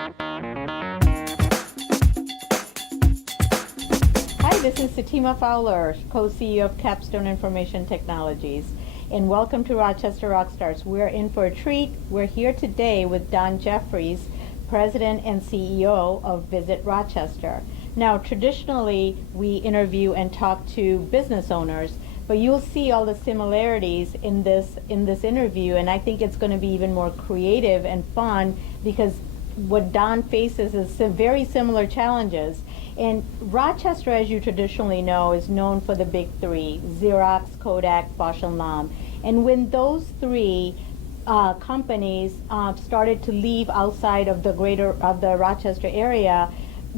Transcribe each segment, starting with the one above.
Hi, this is Sitima Fowler, co-CEO of Capstone Information Technologies, and welcome to Rochester Rockstars. We're in for a treat. We're here today with Don Jeffries, President and CEO of Visit Rochester. Now, traditionally, we interview and talk to business owners, but you'll see all the similarities in this interview, and I think it's going to be even more creative and fun because what Don faces is some very similar challenges. And Rochester, as you traditionally know, is known for the big three: Xerox, Kodak, Bosch and Lomb. And when those three companies started to leave outside of the Rochester area,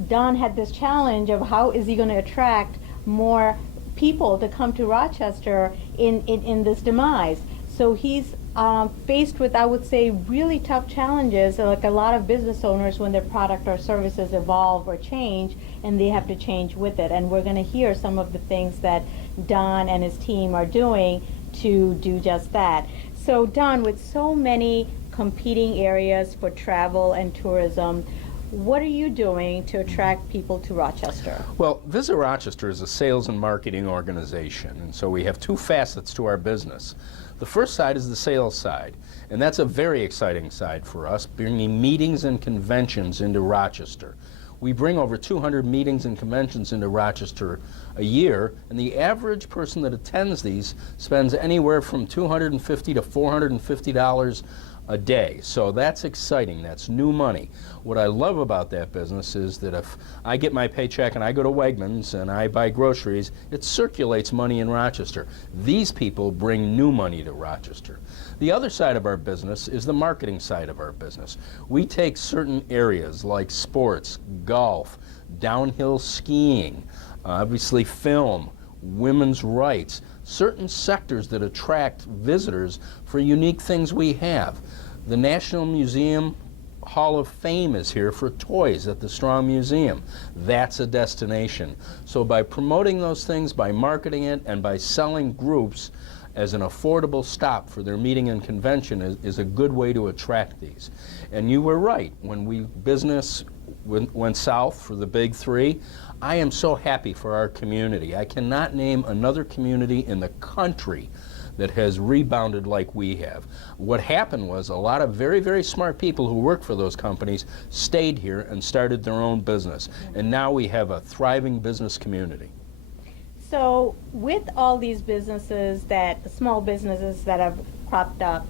Don had this challenge of how is he going to attract more people to come to Rochester in this demise. So he's faced with, I would say, really tough challenges, like a lot of business owners when their product or services evolve or change, and they have to change with it. And we're going to hear some of the things that Don and his team are doing to do just that. So Don, with so many competing areas for travel and tourism, what are you doing to attract people to Rochester? Well, Visit Rochester is a sales and marketing organization, and so we have two facets to our business. The first side is the sales side, and that's a very exciting side for us, bringing meetings and conventions into Rochester. We bring over 200 meetings and conventions into Rochester a year, and the average person that attends these spends anywhere from $250 to $450 a day. So that's exciting. That's new money. What I love about that business is that if I get my paycheck and I go to Wegmans and I buy groceries, it circulates money in Rochester. These people bring new money to Rochester. The other side of our business is the marketing side of our business. We take certain areas like sports, golf, downhill skiing, obviously film, women's rights, certain sectors that attract visitors for unique things we have. The National Museum Hall of Fame is here for toys at the Strong Museum. That's a destination. So by promoting those things, by marketing it, and by selling groups as an affordable stop for their meeting and convention is a good way to attract these. And you were right, when business went south for the big three, I am so happy for our community. I cannot name another community in the country that has rebounded like we have. What happened was a lot of very, very smart people who worked for those companies stayed here and started their own business. And now we have a thriving business community. So with all these businesses, small businesses that have cropped up,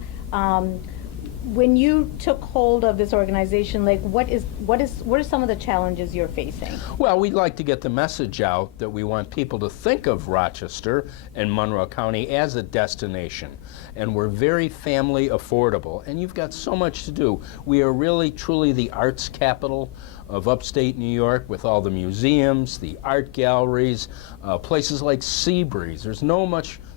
when you took hold of this organization, like what are some of the challenges you're facing? Well, we'd like to get the message out that we want people to think of Rochester and Monroe County as a destination. And we're very family affordable. And you've got so much to do. We are really, truly the arts capital of upstate New York with all the museums, the art galleries, places like Seabreeze. There's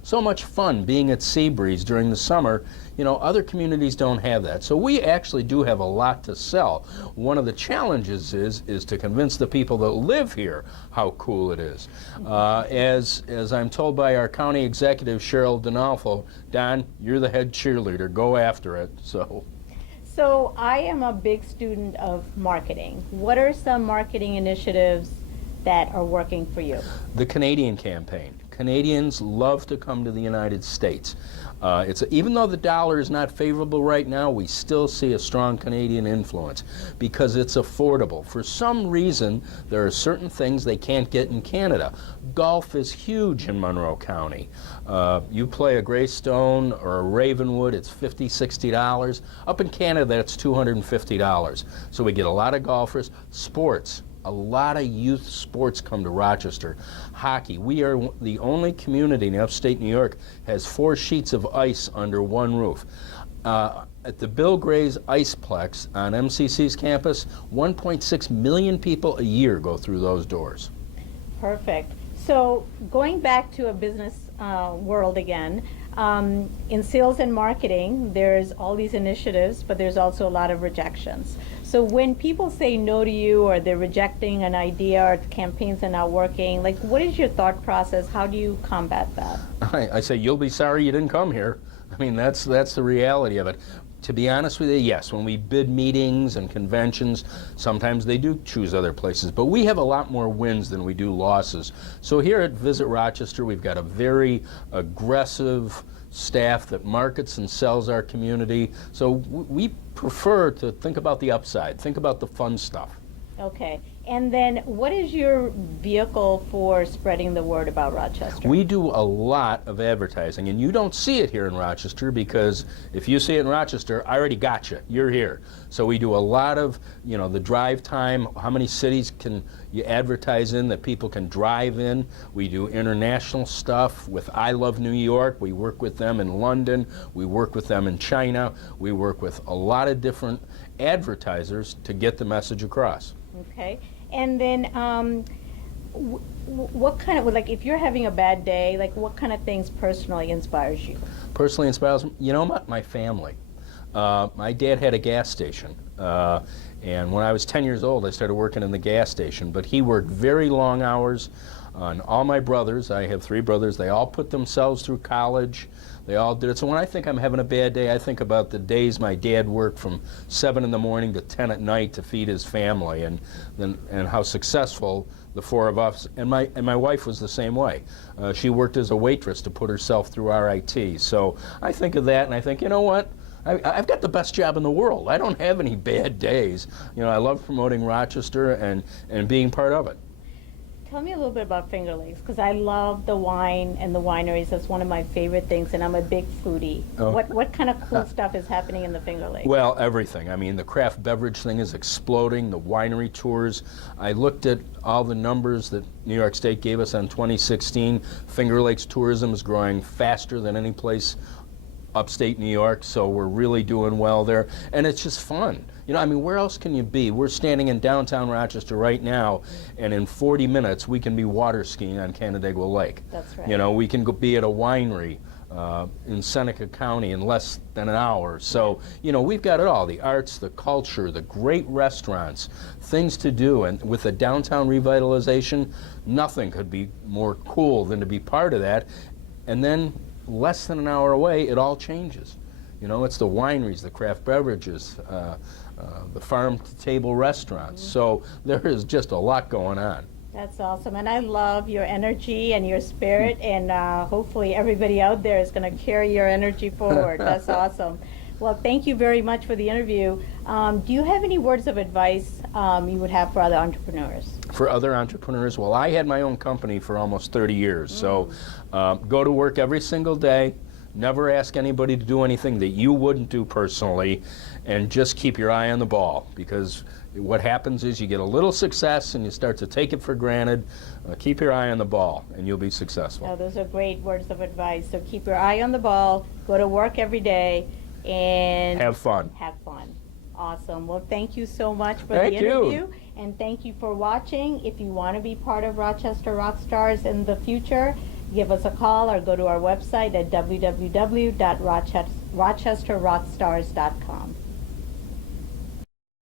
so much fun being at Seabreeze during the summer. You know, other communities don't have that. So we actually do have a lot to sell. One of the challenges is to convince the people that live here how cool it is. As I'm told by our county executive, Cheryl Donalfo, Don, you're the head cheerleader. Go after it. So I am a big student of marketing. What are some marketing initiatives that are working for you? The Canadian campaign. Canadians love to come to the United States. Even though the dollar is not favorable right now, we still see a strong Canadian influence because it's affordable. For some reason, there are certain things they can't get in Canada. Golf is huge in Monroe County. You play a Greystone or a Ravenwood, it's $50, $60. Up in Canada, that's $250. So we get a lot of golfers. Sports. A lot of youth sports come to Rochester. Hockey. We are the only community in upstate New York has 4 sheets of ice under one roof. At the Bill Gray's Iceplex on MCC's campus, 1.6 million people a year go through those doors. Perfect. So going back to a business world again, in sales and marketing, there's all these initiatives, but there's also a lot of rejections. So when people say no to you or they're rejecting an idea or campaigns are not working, like what is your thought process? How do you combat that? I say, you'll be sorry you didn't come here. I mean, that's the reality of it. To be honest with you, yes. When we bid meetings and conventions, sometimes they do choose other places. But we have a lot more wins than we do losses. So here at Visit Rochester, we've got a very aggressive staff that markets and sells our community. So we prefer to think about the upside, think about the fun stuff. Okay. And then what is your vehicle for spreading the word about Rochester? We do a lot of advertising, and you don't see it here in Rochester because if you see it in Rochester, I already got you. You're here. So we do a lot of, the drive time, how many cities can you advertise in that people can drive in. We do international stuff with I Love New York. We work with them in London. We work with them in China. We work with a lot of different advertisers to get the message across. Okay. And then what kind of, like, if you're having a bad day, like, what kind of things personally inspires you? Personally inspires me? My family. My dad had a gas station, and when I was 10 years old, I started working in the gas station, but he worked very long hours. And all my brothers, I have 3 brothers, they all put themselves through college. They all did it. So when I think I'm having a bad day, I think about the days my dad worked from 7 in the morning to 10 at night to feed his family, and how successful the 4 of us, and my wife was the same way. She worked as a waitress to put herself through RIT. So I think of that, and I think, you know what? I've got the best job in the world. I don't have any bad days. I love promoting Rochester and being part of it. Tell me a little bit about Finger Lakes, because I love the wine and the wineries. That's one of my favorite things, and I'm a big foodie. Oh. What kind of cool stuff is happening in the Finger Lakes? Well, everything. I mean, the craft beverage thing is exploding, the winery tours. I looked at all the numbers that New York State gave us on 2016. Finger Lakes tourism is growing faster than any place upstate New York, so we're really doing well there, and it's just fun. Where else can you be? We're standing in downtown Rochester right now, and in 40 minutes we can be water skiing on Canandaigua Lake. That's right. We can go be at a winery in Seneca County in less than an hour. So, we've got it all, the arts, the culture, the great restaurants, things to do, and with the downtown revitalization, nothing could be more cool than to be part of that. And then less than an hour away, it all changes. It's the wineries, the craft beverages, the farm-to-table restaurants. Mm-hmm. So there is just a lot going on. That's awesome, and I love your energy and your spirit, and hopefully everybody out there is going to carry your energy forward. That's awesome. Well, thank you very much for the interview. Do you have any words of advice you would have for other entrepreneurs? For other entrepreneurs? Well, I had my own company for almost 30 years, so go to work every single day. Never ask anybody to do anything that you wouldn't do personally, and just keep your eye on the ball, because what happens is you get a little success and you start to take it for granted. Keep your eye on the ball and you'll be successful. Oh, those are great words of advice. So keep your eye on the ball, go to work every day, and have fun. Have fun. Awesome. Well, thank you so much for the interview. And thank you for watching. If you want to be part of Rochester Rockstars in the future, give us a call or go to our website at www.rochesterrockstars.com.